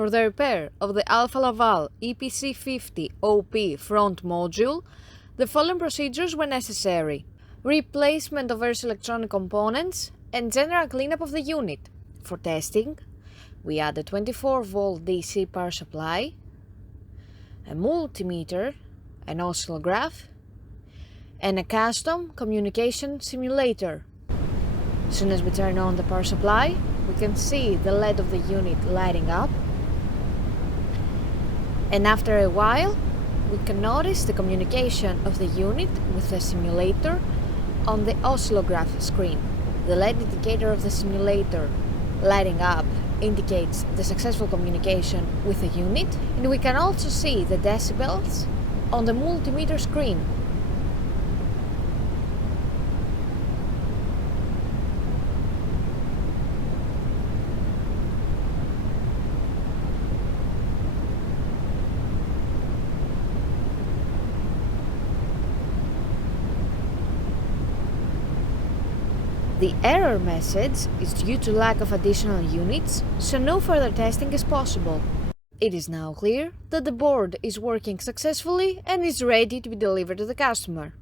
for the repair of the Alfa Laval EPC 50 OP front module, the following procedures were necessary: replacement of various electronic components and general cleanup of the unit. For testing, we add a 24-volt DC power supply, a multimeter, an oscillograph, and a custom communication simulator. As soon as we turn on the power supply, we can see the LED of the unit lighting up, and after a while we can notice the communication of the unit with the simulator on the oscillograph screen. The LED indicator of the simulator lighting up indicates the successful communication with the unit, and we can also see the decibels on the multimeter screen. The error message is due to lack of additional units, so no further testing is possible. It is now clear that the board is working successfully and is ready to be delivered to the customer.